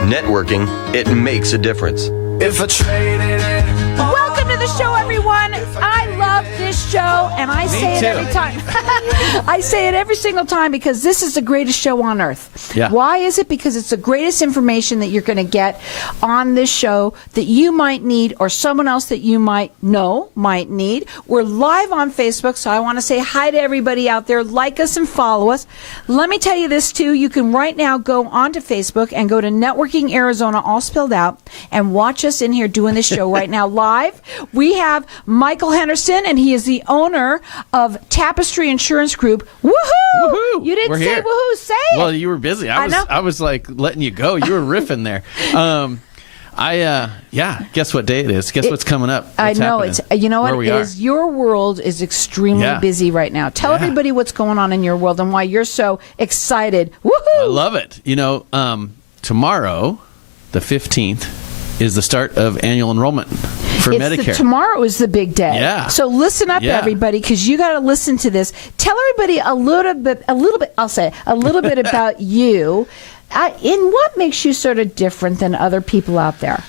Networking, it makes a difference. If I traded it. Welcome to the show, everyone. I love this show, and I say it every time. I say it every single time because this is the greatest show on earth. Yeah. Why is it? Because it's the greatest information that you're going to get on this show that you might need, or someone else that you might know might need. We're live on Facebook, so I want to say hi to everybody out there. Like us and follow us. Let me tell you this, too. You can right now go onto Facebook and go to Networking Arizona, all spelled out, and watch us in here doing this show right now live. We have Michael Henderson, and he is the owner of Tapestry Insurance Group. Woohoo! Woohoo! You didn't We're say here. woohoo. Say it. Well, you were busy. I was like letting you go. You were riffing there. Guess what day it is? Guess what's coming up? I What's know happening? it's. You know what Where we it are. is? Your world is extremely busy right now. Tell everybody what's going on in your world and why you're so excited. Woohoo! I love it. Tomorrow, the 15th, is the start of annual enrollment for Medicare. Tomorrow is the big day. Yeah. So listen up, everybody, because you got to listen to this. Tell everybody a little bit. I'll say a little bit about you. In what makes you sort of different than other people out there?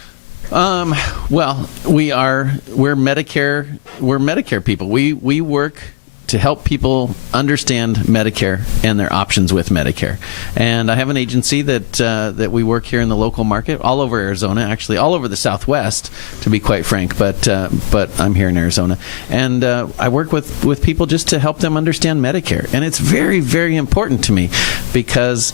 Well, we're Medicare people. We work to help people understand Medicare and their options with Medicare. And I have an agency that we work here in the local market, all over Arizona, actually all over the Southwest, to be quite frank. But I'm here in Arizona, and I work with people just to help them understand Medicare. And it's very, very important to me because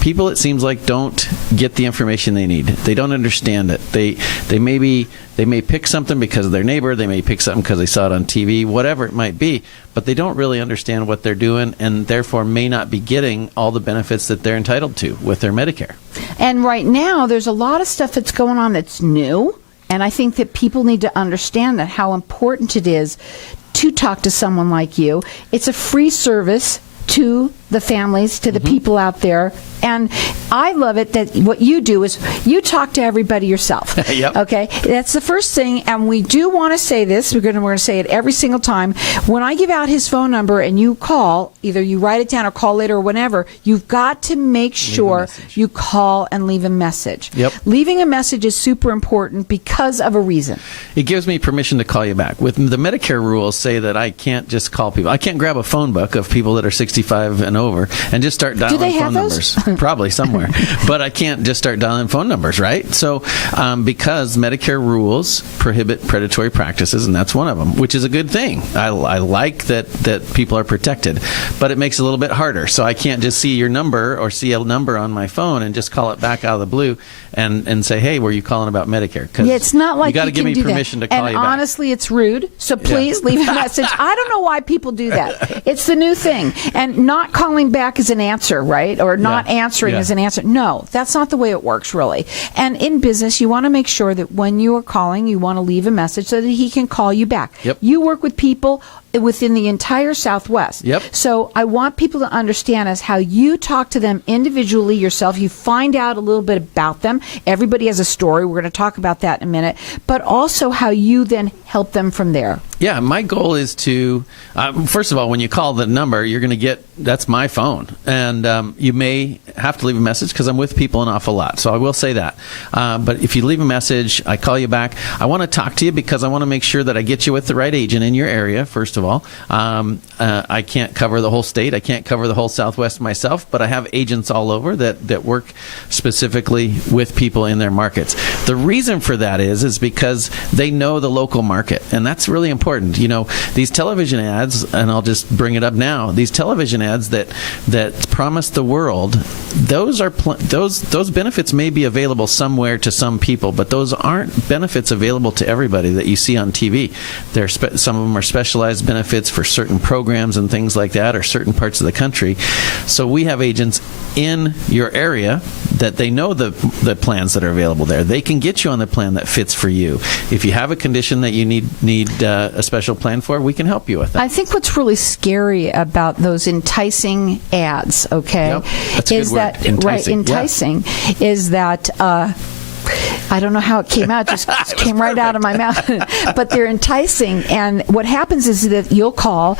people, it seems like, don't get the information they need. They don't understand it. They may pick something because of their neighbor. They may pick something because they saw it on TV, whatever it might be. But they don't really understand what they're doing, and therefore may not be getting all the benefits that they're entitled to with their Medicare. And right now, there's a lot of stuff that's going on that's new. And I think that people need to understand that how important it is to talk to someone like you. It's a free service to the families, to the people out there. And I love it that what you do is you talk to everybody yourself. Yep. Okay? That's the first thing. And we do want to say this. We're going to say it every single time. When I give out his phone number and you call, either you write it down or call later or whenever, you've got to make sure you call and leave a message. Yep. Leaving a message is super important because of a reason. It gives me permission to call you back. With the Medicare rules say that I can't just call people. I can't grab a phone book of people that are 65 and over and just start dialing they have phone those? numbers. Probably somewhere. But I can't just start dialing phone numbers, right? So because Medicare rules prohibit predatory practices, and that's one of them, which is a good thing. I like that people are protected. But it makes it a little bit harder. So I can't just see your number or see a number on my phone and just call it back out of the blue and say, hey, were you calling about Medicare? Yeah, it's not like you got to give me do permission that. to call and you back. Honestly, it's rude. So please leave a message. I don't know why people do that. It's the new thing. And not calling back is an answer, right? Or not answering is an answer. No, that's not the way it works, really. And in business, you want to make sure that when you are calling, you want to leave a message so that he can call you back. Yep. You work with people within the entire Southwest. Yep. So I want people to understand as how you talk to them individually yourself. You find out a little bit about them. Everybody has a story. We're going to talk about that in a minute. But also how you then help them from there. Yeah, my goal is to, first of all, when you call the number, you're going to get, that's my phone. And you may have to leave a message because I'm with people an awful lot. So I will say that. But if you leave a message, I call you back. I want to talk to you because I want to make sure that I get you with the right agent in your area, first of all. I can't cover the whole state. I can't cover the whole Southwest myself, but I have agents all over that work specifically with people in their markets. The reason for that is because they know the local market, and that's really important. You know, these television ads, and I'll just bring it up now, these television ads that promise the world, those benefits may be available somewhere to some people, but those aren't benefits available to everybody that you see on TV. Some of them are specialized benefits for certain programs and things like that, or certain parts of the country. So we have agents in your area that they know the plans that are available there. They can get you on the plan that fits for you. If you have a condition that you need a special plan for, we can help you with that. I think what's really scary about those enticing ads, okay, Yep. That's a is good word. that Enticing. is that I don't know how it came out, just came right out of my mouth. But they're enticing, and what happens is that you'll call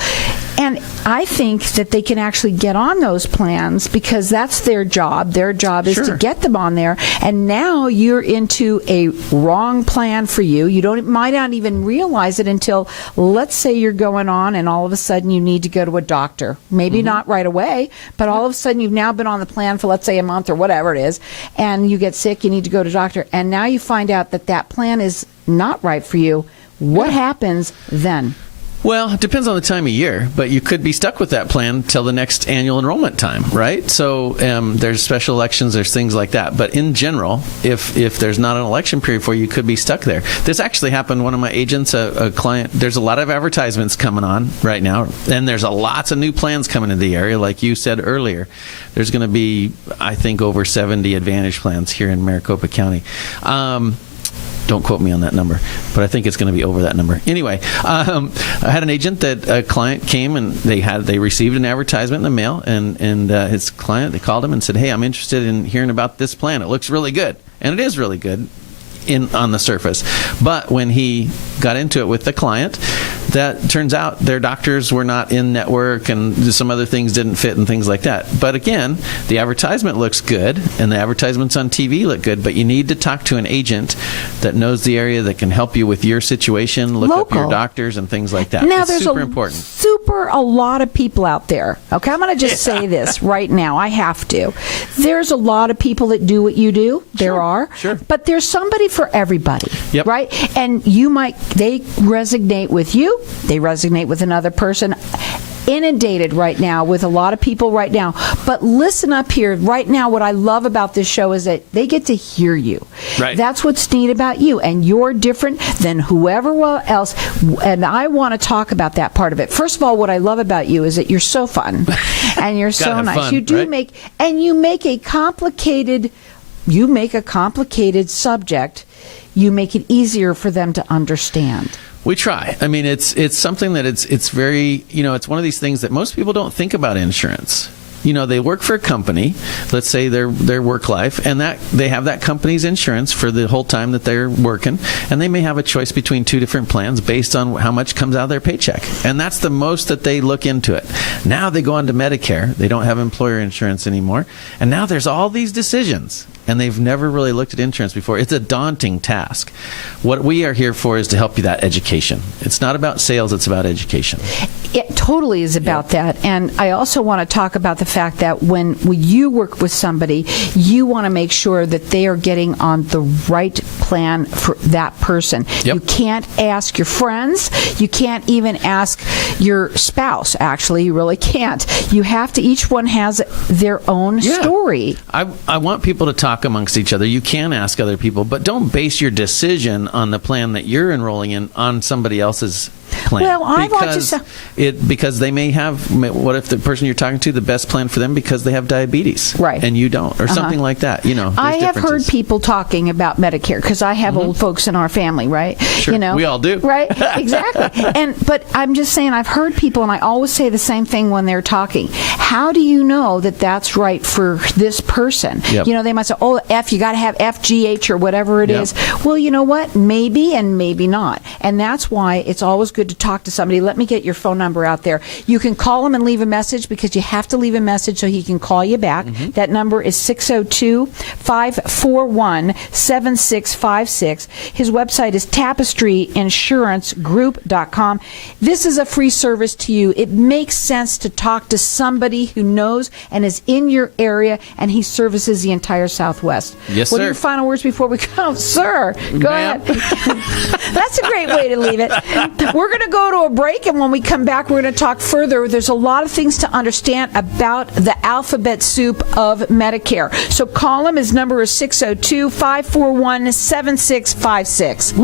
And I think that they can actually get on those plans because that's their job. Their job is to Sure. get them on there. And now you're into a wrong plan for you. You might not even realize it until, let's say you're going on and all of a sudden you need to go to a doctor. Maybe not right away, but all of a sudden you've now been on the plan for, let's say, a month or whatever it is, and you get sick, you need to go to a doctor, and now you find out that that plan is not right for you. What happens then? Well, it depends on the time of year, but you could be stuck with that plan till the next annual enrollment time, right? So there's special elections, there's things like that. But in general, if there's not an election period for you, you could be stuck there. This actually happened. One of my agents, a client, there's a lot of advertisements coming on right now, and there's lots of new plans coming into the area. Like you said earlier, there's going to be, I think, over 70 Advantage plans here in Maricopa County. Don't quote me on that number, but I think it's going to be over that number. Anyway, I had an agent that a client came and they received an advertisement in the mail, and his client, they called him and said, "Hey, I'm interested in hearing about this plan. It looks really good," and it is really good on the surface. But when he got into it with the client, that turns out their doctors were not in network and some other things didn't fit and things like that. But again, the advertisement looks good and the advertisements on TV look good, but you need to talk to an agent that knows the area, that can help you with your situation, look up your doctors and things like that. Now, it's there's super important. a lot of people out there. Okay, I'm going to just say this right now. I have to. There's a lot of people that do what you do. There are. Sure. But there's somebody for everybody. Yep. Right? And they resonate with you. They resonate with another person. Inundated right now with a lot of people right now. But listen up here. Right now, what I love about this show is that they get to hear you. Right. That's what's neat about you. And you're different than whoever else. And I want to talk about that part of it. First of all, what I love about you is that you're so fun. And you're so have nice. fun, You do right? you make a complicated subject, you make it easier for them to understand. We try. I mean, it's something that it's very, it's one of these things that most people don't think about insurance. They work for a company, let's say their work life, and that they have that company's insurance for the whole time that they're working, and they may have a choice between two different plans based on how much comes out of their paycheck. And that's the most that they look into it. Now they go on to Medicare. They don't have employer insurance anymore. And now there's all these decisions, and they've never really looked at insurance before. It's a daunting task. What we are here for is to help you that education. It's not about sales, it's about education. It totally is about that. And I also want to talk about the fact that when you work with somebody, you want to make sure that they are getting on the right plan for that person. Yep. You can't ask your friends. You can't even ask your spouse, actually. You really can't. You have to, each one has their own story. I want people to talk amongst each other. You can ask other people, but don't base your decision on the plan that you're enrolling in on somebody else's plan. Well, I want to say, because they may have, what if the person you're talking to, the best plan for them because they have diabetes, right, and you don't, or something like that. I have heard people talking about Medicare because I have old folks in our family, right? Sure, we all do, right? Exactly. But I'm just saying, I've heard people, and I always say the same thing when they're talking. How do you know that that's right for this person? Yep. They might say, "Oh, you got to have FGH or whatever it is." Well, you know what? Maybe and maybe not, and that's why it's always good to talk to somebody. Let me get your phone number out there. You can call him and leave a message because you have to leave a message so he can call you back. That number is 602-541-7656. His website is tapestryinsuranceGroup.com. This is a free service to you. It makes sense to talk to somebody who knows and is in your area, and he services the entire Southwest. Yes, what sir. are your final words before we go? Sir, go Ma'am. ahead. That's a great way to leave it. We're going to go to a break, and when we come back, we're going to talk further. There's a lot of things to understand about the alphabet soup of Medicare. So call him. His number is 602-541-7656.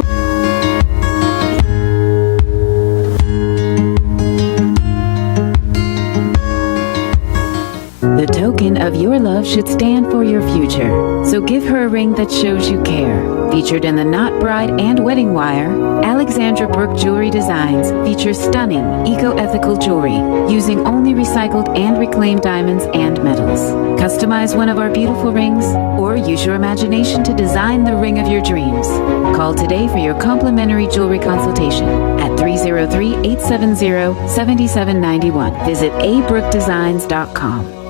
The token of your love should stand for your future. So give her a ring that shows you care. Featured in the Knot Bride and Wedding Wire, Alexandra Brooke Jewelry Designs features stunning, eco-ethical jewelry using only recycled and reclaimed diamonds and metals. Customize one of our beautiful rings or use your imagination to design the ring of your dreams. Call today for your complimentary jewelry consultation at 303-870-7791. Visit abrookedesigns.com.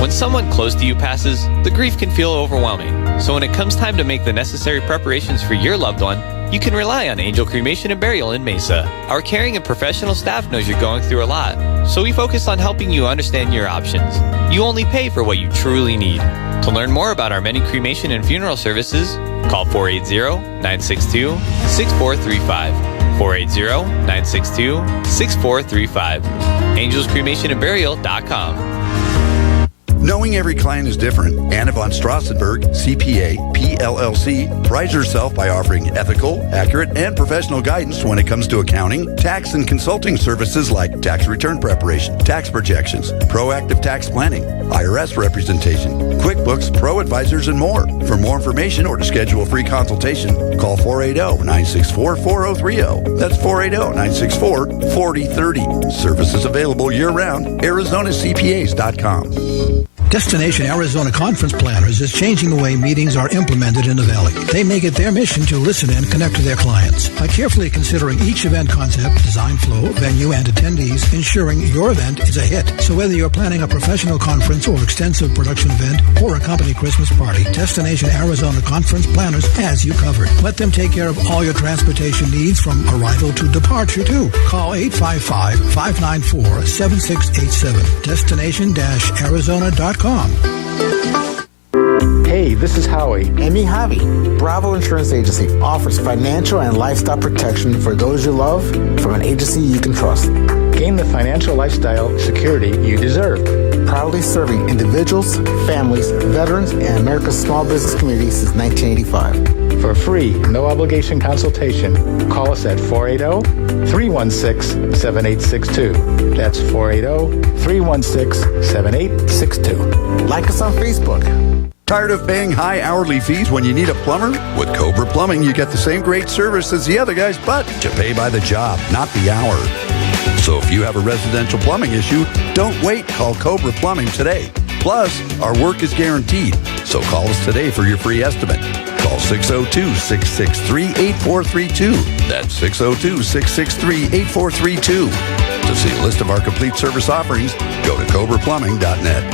When someone close to you passes, the grief can feel overwhelming. So when it comes time to make the necessary preparations for your loved one, you can rely on Angel Cremation and Burial in Mesa. Our caring and professional staff knows you're going through a lot, so we focus on helping you understand your options. You only pay for what you truly need. To learn more about our many cremation and funeral services, call 480-962-6435. 480-962-6435. AngelsCremationandBurial.com. Knowing every client is different, Anna von Strassenberg, CPA, PLLC, prides herself by offering ethical, accurate, and professional guidance when it comes to accounting, tax, and consulting services like tax return preparation, tax projections, proactive tax planning, IRS representation, QuickBooks, Pro Advisors, and more. For more information or to schedule a free consultation, call 480-964-4030. That's 480-964-4030. Services available year-round. ArizonaCPAs.com. Destination Arizona Conference Planners is changing the way meetings are implemented in the Valley. They make it their mission to listen and connect to their clients. By carefully considering each event concept, design flow, venue, and attendees, ensuring your event is a hit. So whether you're planning a professional conference or extensive production event or a company Christmas party, Destination Arizona Conference Planners has you covered. Let them take care of all your transportation needs from arrival to departure, too. Call 855-594-7687. Destination-Arizona.com. Hey, this is Howie. And me, Javi. Bravo Insurance Agency offers financial and lifestyle protection for those you love from an agency you can trust. Gain the financial lifestyle security you deserve. Proudly serving individuals, families, veterans, and America's small business community since 1985. For a free, no-obligation consultation, call us at 480-316-7862. That's 480-316-7862. Like us on Facebook. Tired of paying high hourly fees when you need a plumber? With Cobra Plumbing, you get the same great service as the other guys, but you pay by the job, not the hour. So if you have a residential plumbing issue, don't wait. Call Cobra Plumbing today. Plus, our work is guaranteed. So call us today for your free estimate. Call 602-663-8432. That's 602-663-8432. To see a list of our complete service offerings, go to CobraPlumbing.net.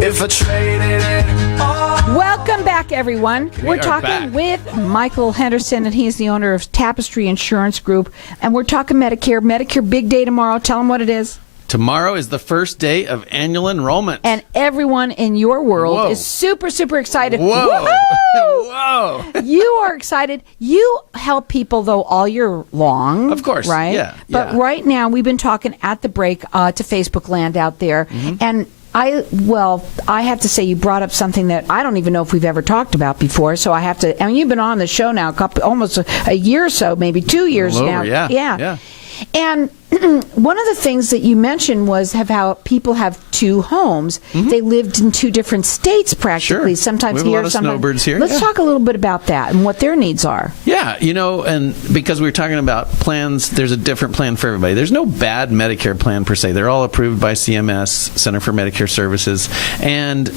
If I traded it all. Welcome back, everyone. We're talking with Michael Henderson, and he's the owner of Tapestry Insurance Group. And we're talking Medicare. Medicare Big Day tomorrow. Tell them what it is. Tomorrow is the first day of annual enrollment. And everyone in your world Whoa. is super, super excited. Whoa. Woohoo! Whoa. You are excited. You help people, though, all year long. Of course. Right? Yeah. But yeah. right now, we've been talking at the break to Facebook land out there. Mm-hmm. And I have to say you brought up something that I don't even know if we've ever talked about before. So I have to. I mean, you've been on the show now almost a year or so, maybe 2 years now. Yeah. And one of the things that you mentioned was how people have two homes. Mm-hmm. They lived in two different states practically. Sure. Sometimes we have here, a lot of sometimes snowbirds here. Let's talk a little bit about that and what their needs are. Yeah, and because we were talking about plans, there's a different plan for everybody. There's no bad Medicare plan per se. They're all approved by CMS, Center for Medicare Services, and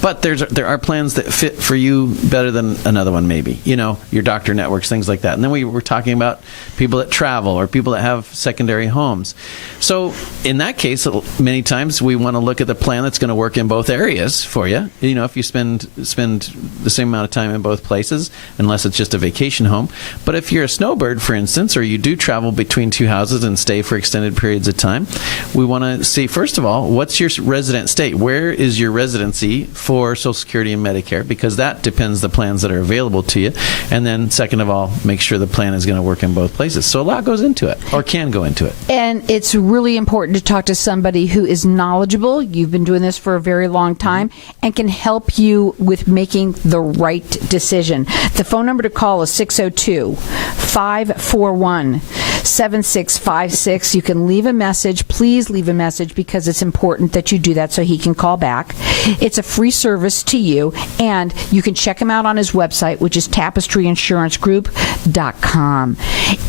but there are plans that fit for you better than another one, maybe. Your doctor networks, things like that. And then we were talking about people that travel or people that have secondary homes. So in that case, many times we want to look at the plan that's going to work in both areas for you. If you spend the same amount of time in both places, unless it's just a vacation home. But if you're a snowbird, for instance, or you do travel between two houses and stay for extended periods of time, we want to see, first of all, what's your resident state? Where is your residency for Social Security and Medicare? Because that depends the plans that are available to you. And then second of all, make sure the plan is going to work in both places. So a lot goes into it, or can go into it. And it's really important to talk to somebody who is knowledgeable. You've been doing this for a very long time and can help you with making the right decision. The phone number to call is 602-541 7656. You can leave a message. Please leave a message because it's important that you do that so he can call back. It's a free service to you, and you can check him out on his website, which is tapestryinsuranceGroup.com.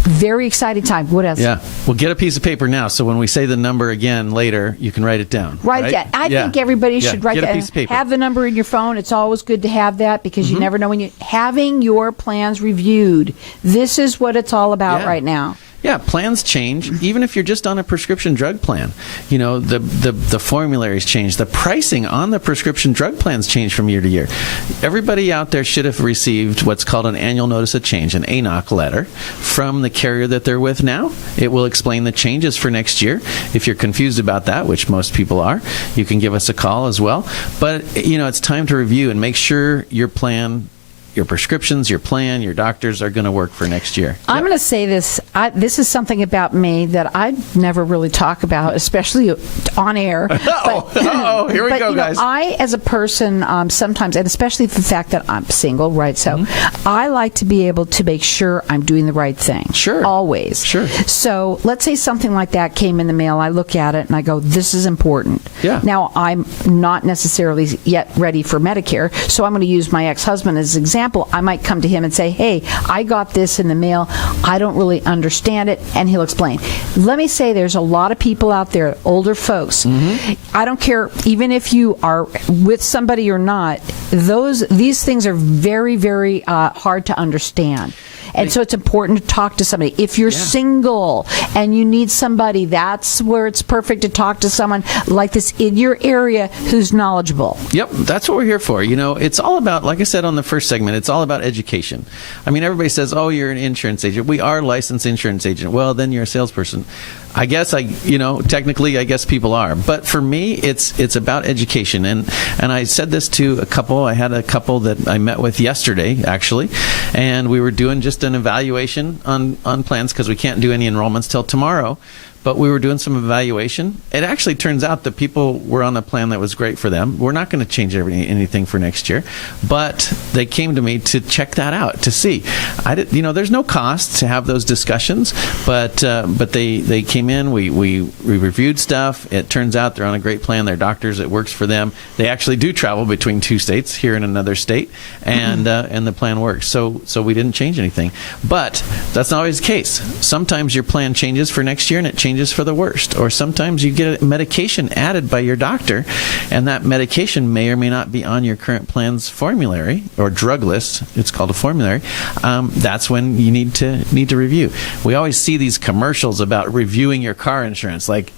Very exciting time. What else? Yeah. Well, get a piece of paper now, so when we say the number again later, you can write it down. Right. Right? I think everybody should write Get a that. piece of paper. Have the number in your phone. It's always good to have that because you never know when you having your plans reviewed. This is what it's all about right now. Yeah, plans change. Even if you're just on a prescription drug plan, you know, the formularies change. The pricing on the prescription drug plans change from year to year. Everybody out there should have received what's called an annual notice of change, an ANOC letter, from the carrier that they're with now. It will explain the changes for next year. If you're confused about that, which most people are, you can give us a call as well. But, you know, it's time to review and make sure your plan, your prescriptions, your plan, your doctors are going to work for next year. I'm going to say this. This is something about me that I never really talk about, especially on air. Here we go, guys. I, as a person, sometimes, and especially the fact that I'm single, right? So I like to be able to make sure I'm doing the right thing. Sure. Always. Sure. So let's say something like that came in the mail. I look at it and I go, this is important. Yeah. Now, I'm not necessarily yet ready for Medicare, so I'm going to use my ex-husband as an example. I might come to him and say, hey, I got this in the mail. I don't really understand it. And he'll explain. Let me say there's a lot of people out there, older folks. I don't care, even if you are with somebody or not, these things are very, very hard to understand. And so it's important to talk to somebody. If you're single and you need somebody, that's where it's perfect to talk to someone like this in your area who's knowledgeable. Yep, that's what we're here for. You know, it's all about, like I said on the first segment, it's all about education. I mean, everybody says, oh, you're an insurance agent. We are a licensed insurance agent. Well, then you're a salesperson. I guess technically, I guess people are. But for me, it's about education. And I said this to a couple. I had a couple that I met with yesterday, actually, and we were doing just an evaluation on plans because we can't do any enrollments till tomorrow. But we were doing some evaluation. It actually turns out that people were on a plan that was great for them. We're not going to change anything for next year. But they came to me to check that out, to see. There's no cost to have those discussions. But they came in. We reviewed stuff. It turns out they're on a great plan. They're doctors. It works for them. They actually do travel between two states, here in another state. And the plan works. So we didn't change anything. But that's not always the case. Sometimes your plan changes for next year and it changes for the worst, or sometimes you get a medication added by your doctor, and that medication may or may not be on your current plan's formulary or drug list. It's called a formulary. That's when you need to review. We always see these commercials about reviewing your car insurance, like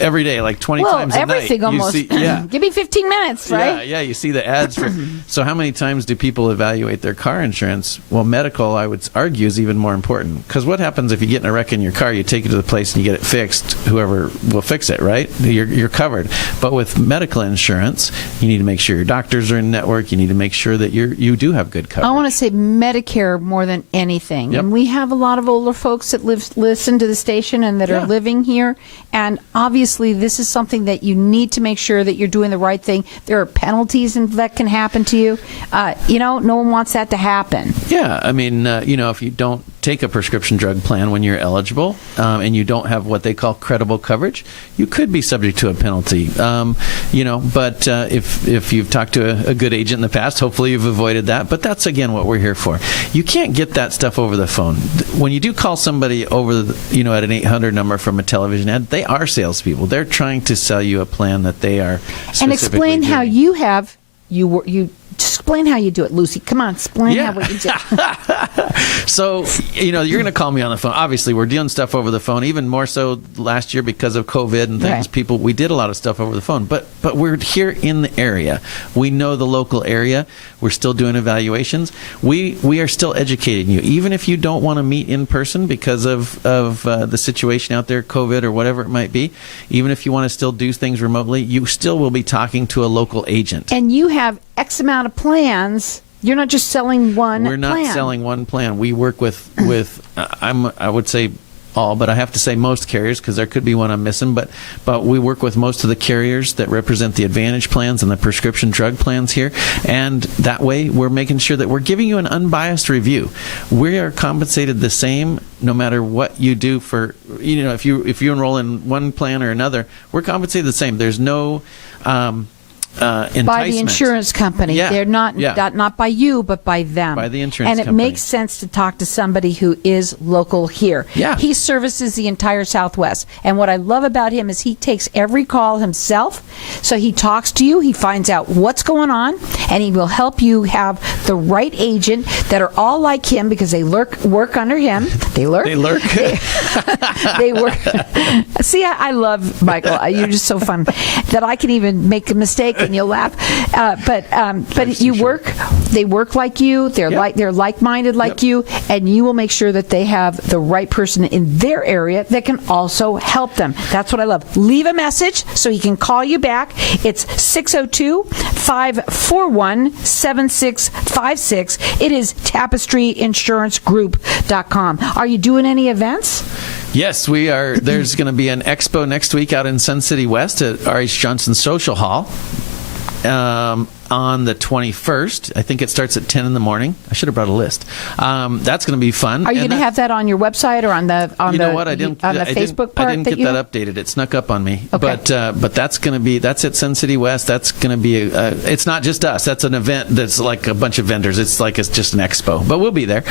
every day, like 20 times a night. Everything almost. Give me 15 minutes, right? Yeah, you see the ads for. So how many times do people evaluate their car insurance? Well, medical, I would argue, is even more important. Because what happens if you get in a wreck in your car, you take it to the place and you get it fixed, whoever will fix it, right? You're covered. But with medical insurance, you need to make sure your doctors are in network. You need to make sure that you do have good coverage. I want to say Medicare more than anything. Yep. And we have a lot of older folks that listen to the station and that are living here. And obviously, this is something that you need to make sure that you're doing the right thing. There are penalties that can happen to you. No one wants that to happen. Yeah, I mean, if you don't take a prescription drug plan when you're eligible and you don't have what they call credible coverage, you could be subject to a penalty. But if you've talked to a good agent in the past, hopefully you've avoided that. But that's, again, what we're here for. You can't get that stuff over the phone. When you do call somebody over, at an 800 number from a television ad, they are salespeople. They're trying to sell you a plan that they are specifically and explain doing. how you explain how you do it, Lucy. Come on, explain how what you do. So, you're going to call me on the phone. Obviously, we're doing stuff over the phone, even more so last year because of COVID and things. Right. We did a lot of stuff over the phone. But we're here in the area. We know the local area. We're still doing evaluations. We are still educating you. Even if you don't want to meet in person because of the situation out there, COVID or whatever it might be, even if you want to still do things remotely, you still will be talking to a local agent. And you have X amount of plans. You're not just selling one plan. We're not selling one plan. We work with I would say all, but I have to say most carriers because there could be one I'm missing. But we work with most of the carriers that represent the Advantage plans and the prescription drug plans here, and that way we're making sure that we're giving you an unbiased review. We are compensated the same no matter what you do for, if you enroll in one plan or another, we're compensated the same. There's no enticement. By the insurance company. Yeah. They're not by you, but by them. By the insurance company. And it company. makes sense to talk to somebody who is local here. Yeah. He services the entire Southwest. And what I love about him is he takes every call himself. So he talks to you, he finds out what's going on, and he will help you have the right agent that are all like him because they work under him. They lurk. They lurk. They work. See, I love Michael. You're just so fun that I can even make a mistake and you'll laugh. But you work. They work like you. They're like-minded like you, and you will make sure that they have the right person in their area that can also help them. That's what I love. Leave a message so he can call you back. It's 602-541-7656. It is TapestryInsuranceGroup.com. Are you doing any events? Yes, we are. There's going to be an expo next week out in Sun City West at R.H. Johnson Social Hall. On the 21st. I think it starts at 10 in the morning. I should have brought a list. That's going to be fun. Are you going to have that on your website or on the Facebook part? I didn't get that updated. It snuck up on me. Okay. But that's going to be, that's at Sun City West. That's going to be it's not just us. That's an event that's like a bunch of vendors. It's just an expo. But we'll be there.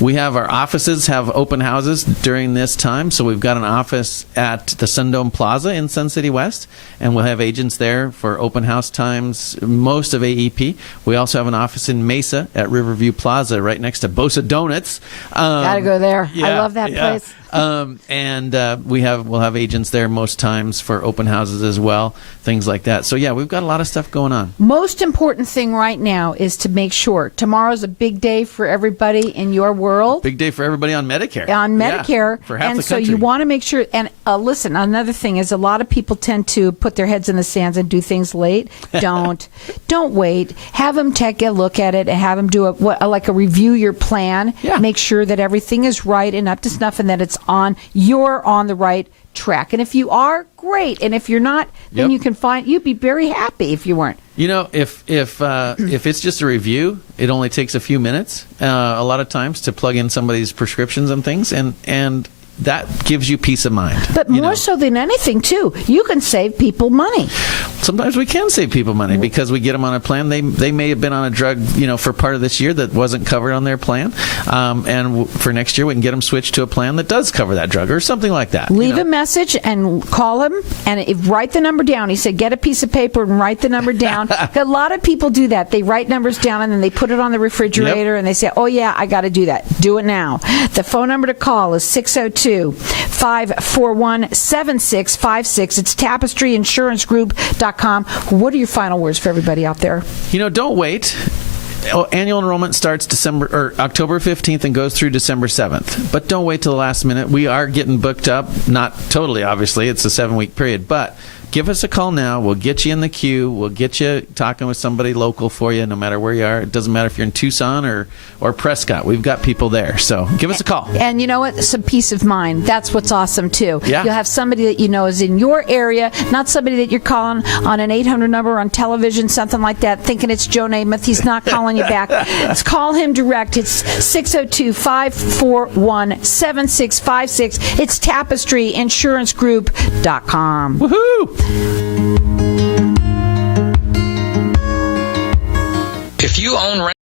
We have our offices have open houses during this time. So we've got an office at the Sundome Plaza in Sun City West, and we'll have agents there for open house times most of AEP. We also have an office in Mesa at Riverview Plaza right next to Bosa Donuts. Gotta go there. I love that place. And we'll have agents there most times for open houses as well, things like that. So yeah, we've got a lot of stuff going on. Most important thing right now is to make sure tomorrow's a big day for everybody in your world. Big day for everybody on Medicare. On Medicare, for half and the so country. you want to make sure. And listen, another thing is a lot of people tend to put their heads in the sands and do things late. Don't wait. Have them take a look at it and have them do a review your plan. Yeah. Make sure that everything is right and up to snuff, and that you're on the right track. And if you are, great. And if you're not, then you'd be very happy if you weren't. If it's just a review, it only takes a few minutes, a lot of times, to plug in somebody's prescriptions and things, and that gives you peace of mind. But more so than anything, too, you can save people money. Sometimes we can save people money because we get them on a plan. They may have been on a drug, for part of this year that wasn't covered on their plan, and for next year we can get them switched to a plan that does cover that drug or something like that. Leave a message and call him and write the number down. He said, get a piece of paper and write the number down. A lot of people do that. They write numbers down and then they put it on the refrigerator and they say, oh yeah, I got to do that. Do it now. The phone number to call is 602-541-7656. It's TapestryInsuranceGroup.com. What are your final words for everybody out there? Don't wait. Annual enrollment starts October 15th and goes through December 7th. But don't wait till the last minute. We are getting booked up. Not totally, obviously. It's a 7-week period. But give us a call now. We'll get you in the queue. We'll get you talking with somebody local for you, no matter where you are. It doesn't matter if you're in Tucson or Prescott. We've got people there. So give us a call. And you know what? Some peace of mind. That's what's awesome, too. Yeah. You'll have somebody that you know is in your area, not somebody that you're calling on an 800 number on television, something like that, thinking it's Joe Namath. He's not calling you back. Let's call him direct. It's 602-541-7656. It's TapestryInsuranceGroup.com. Woohoo! If you own